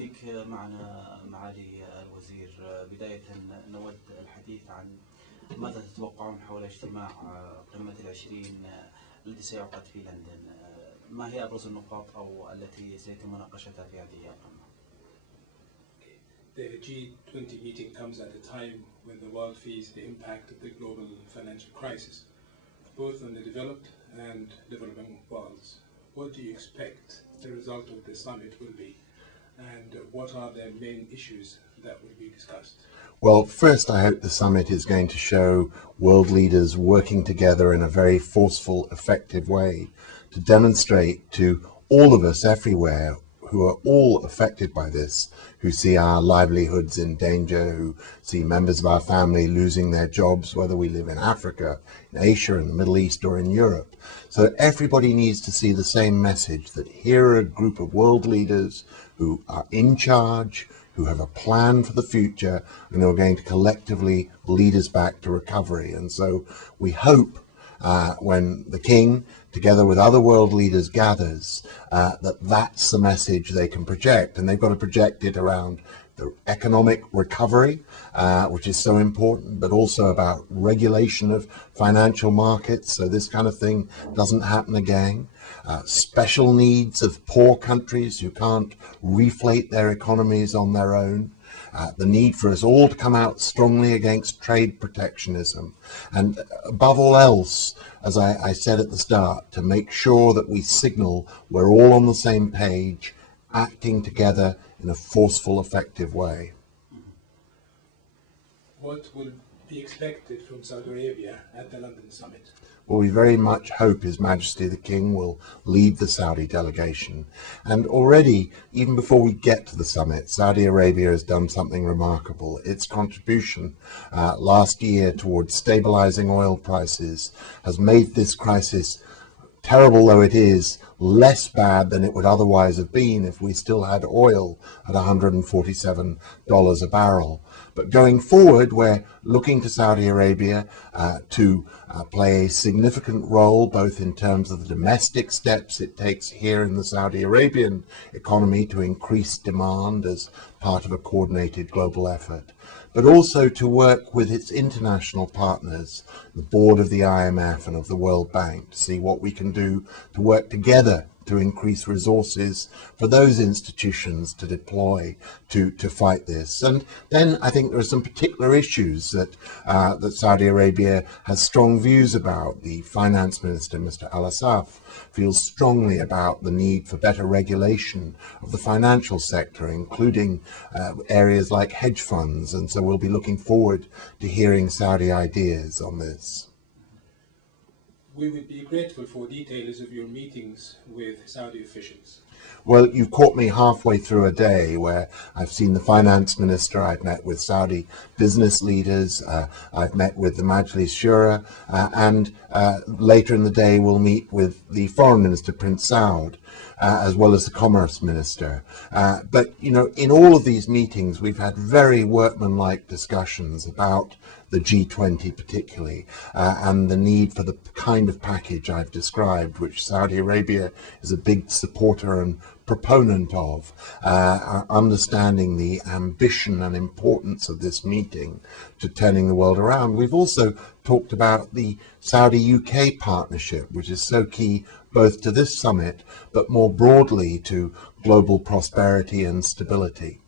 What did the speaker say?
يعطيك معنا معالي الوزير. بداية نود الحديث عن ماذا تتوقعون حول اجتماع قمة العشرين الذي سيعقد في لندن. ما هي أبرز النقاط أو التي سيتم مناقشتها في هذه القمة؟ The G20 meeting comes at a time when the world feels the impact of the global financial crisis, both on the developed and developing worlds. What do you expect the result of the summit will be, and what are the main issues that will be discussed? Well, first, I hope the summit is going to show world leaders working together in a very forceful, effective way to demonstrate to all of us everywhere who are all affected by this, who see our livelihoods in danger, who see members of our family losing their jobs, whether we live in Africa, in Asia, in the Middle East, or in Europe. So everybody needs to see the same message, that here are a group of world leaders who are in charge, who have a plan for the future, and who are going to collectively lead us back to recovery. And so we hope when the King, together with other world leaders, gathers, that's the message they can project. And they've got to project it around the economic recovery, which is so important, but also about regulation of financial markets, so this kind of thing doesn't happen again. Special needs of poor countries who can't reflate their economies on their own. The need for us all to come out strongly against trade protectionism, and above all else, as I said at the start, to make sure that we signal we're all on the same page, acting together in a forceful, effective way. What will be expected from Saudi Arabia at the London summit? Well, we very much hope His Majesty the King will lead the Saudi delegation. And already, even before we get to the summit, Saudi Arabia has done something remarkable. Its contribution last year towards stabilizing oil prices has made this crisis, terrible though it is, less bad than it would otherwise have been if we still had oil at $147 a barrel. But going forward, we're looking to Saudi Arabia to play a significant role, both in terms of the domestic steps it takes here in the Saudi Arabian economy to increase demand as part of a coordinated global effort, but also to work with its international partners, the board of the IMF and of the World Bank, to see what we can do to work together to increase resources for those institutions to deploy to fight this. And then I think there are some particular issues that Saudi Arabia has strong views about. The finance minister, Mr. Al-Assaf, feels strongly about the need for better regulation of the financial sector, including areas like hedge funds. And so we'll be looking forward to hearing Saudi ideas on this. We would be grateful for details of your meetings with Saudi officials. Well, you've caught me halfway through a day where I've seen the finance minister, I've met with Saudi business leaders, I've met with the Majlis Shura, and later in the day we'll meet with the foreign minister, Prince Saud, as well as the commerce minister. But, you know, in all of these meetings, we've had very workmanlike discussions about the G20 particularly, and the need for the kind of package I've described, which Saudi Arabia is a big supporter and proponent of, understanding the ambition and importance of this meeting to turning the world around. We've also talked about the Saudi-UK partnership, which is so key both to this summit, but more broadly to global prosperity and stability.